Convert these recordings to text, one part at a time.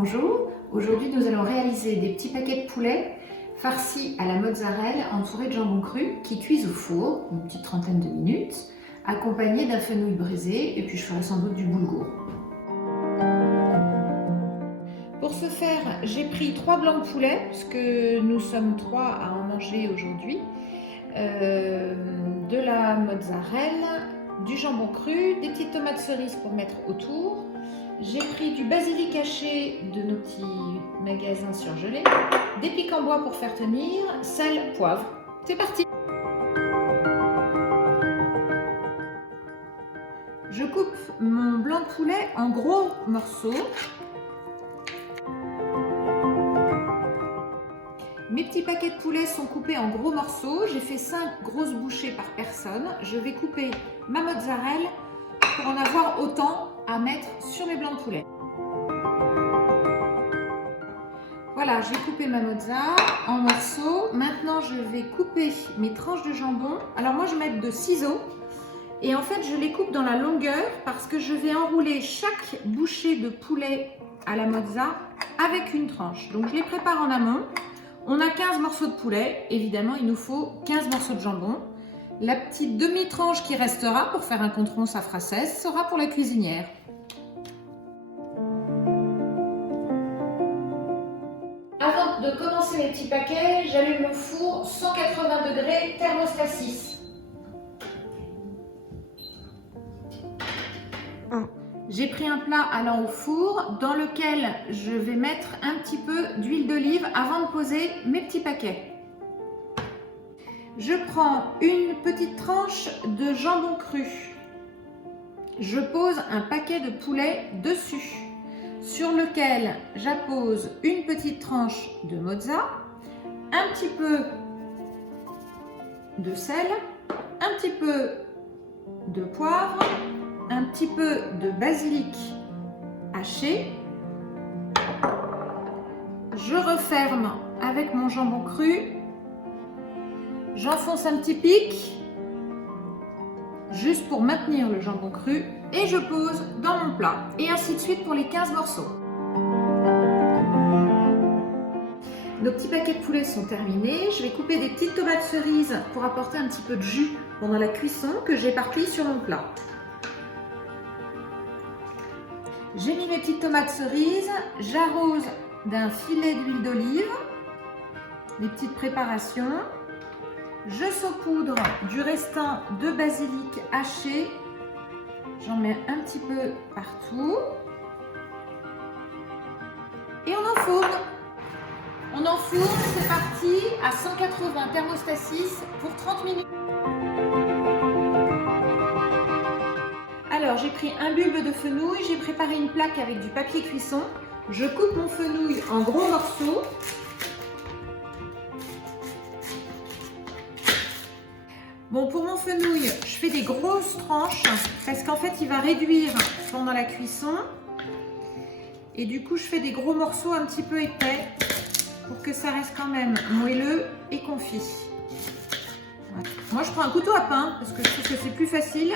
Bonjour, aujourd'hui nous allons réaliser des petits paquets de poulet farcis à la mozzarella entourés de jambon cru qui cuisent au four une petite trentaine de minutes, accompagnés d'un fenouil braisé et puis je ferai sans doute du boulgour. Pour ce faire, j'ai pris 3 blancs de poulet, puisque nous sommes 3 à en manger aujourd'hui, de la mozzarella, du jambon cru, des petites tomates cerises pour mettre autour. J'ai pris du basilic haché de nos petits magasins surgelés, des pics en bois pour faire tenir, sel, poivre. C'est parti! Je coupe mon blanc de poulet en gros morceaux. Mes petits paquets de poulet sont coupés en gros morceaux. J'ai fait 5 grosses bouchées par personne. Je vais couper ma mozzarella pour en avoir autant à mettre sur mes blancs de poulet. Voilà, j'ai coupé ma mozzarella en morceaux. Maintenant, je vais couper mes tranches de jambon. Alors moi, je vais mettre de ciseaux. Et en fait, je les coupe dans la longueur parce que je vais enrouler chaque bouchée de poulet à la mozzarella avec une tranche. Donc, je les prépare en amont. On a 15 morceaux de poulet. Évidemment, il nous faut 15 morceaux de jambon. La petite demi-tranche qui restera pour faire un contron, ça fera 16, sera pour la cuisinière. Avant de commencer mes petits paquets, j'allume mon four 180 degrés thermostat 6. J'ai pris un plat allant au four dans lequel je vais mettre un petit peu d'huile d'olive avant de poser mes petits paquets. Je prends une petite tranche de jambon cru. Je pose un paquet de poulet dessus, sur lequel j'appose une petite tranche de mozza, un petit peu de sel, un petit peu de poivre, un petit peu de basilic haché. Je referme avec mon jambon cru. J'enfonce un petit pic, juste pour maintenir le jambon cru, et je pose dans mon plat. Et ainsi de suite pour les 15 morceaux. Nos petits paquets de poulet sont terminés. Je vais couper des petites tomates cerises pour apporter un petit peu de jus pendant la cuisson que j'éparpille sur mon plat. J'ai mis mes petites tomates cerises, j'arrose d'un filet d'huile d'olive, des petites préparations. Je saupoudre du restant de basilic haché. J'en mets un petit peu partout. Et on enfourne. On enfourne, c'est parti, à 180 thermostat 6 pour 30 minutes. Alors, j'ai pris un bulbe de fenouil, j'ai préparé une plaque avec du papier cuisson. Je coupe mon fenouil en gros morceaux. Bon, pour mon fenouil, je fais des grosses tranches parce qu'en fait, il va réduire pendant la cuisson. Et du coup, je fais des gros morceaux un petit peu épais pour que ça reste quand même moelleux et confit. Voilà. Moi, je prends un couteau à pain parce que je trouve que c'est plus facile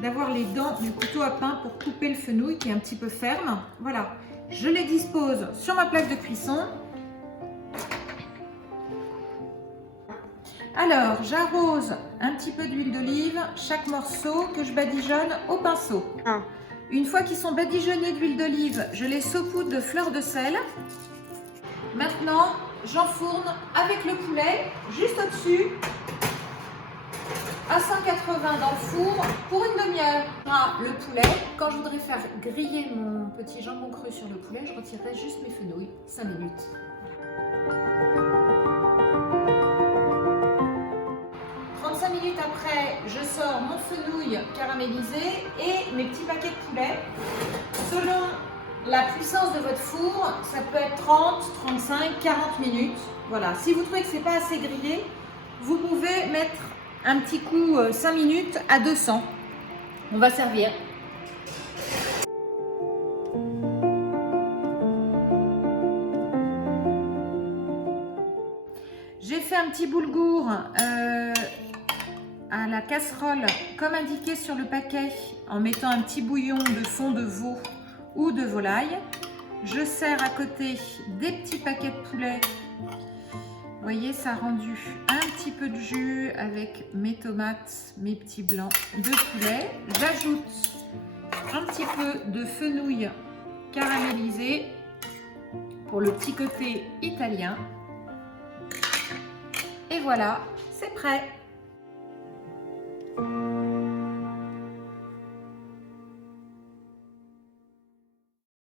d'avoir les dents du couteau à pain pour couper le fenouil qui est un petit peu ferme. Voilà, je les dispose sur ma plaque de cuisson. Alors, j'arrose un petit peu d'huile d'olive chaque morceau que je badigeonne au pinceau. Une fois qu'ils sont badigeonnés d'huile d'olive, je les saupoudre de fleurs de sel. Maintenant, j'enfourne avec le poulet juste au-dessus, à 180 dans le four pour une demi-heure. Le poulet, quand je voudrais faire griller mon petit jambon cru sur le poulet, je retirerai juste mes fenouils, 5 minutes. 35 minutes après, je sors mon fenouil caramélisé et mes petits paquets de poulet. Selon la puissance de votre four, ça peut être 30, 35, 40 minutes. Voilà. Si vous trouvez que c'est pas assez grillé, vous pouvez mettre un petit coup 5 minutes à 200. On va servir. J'ai fait un petit boulgour à la casserole comme indiqué sur le paquet en mettant un petit bouillon de fond de veau ou de volaille. Je sers à côté des petits paquets de poulet. Vous voyez, ça a rendu un petit peu de jus avec mes tomates, mes petits blancs de poulet. J'ajoute un petit peu de fenouil caramélisé pour le petit côté italien. Et voilà, c'est prêt.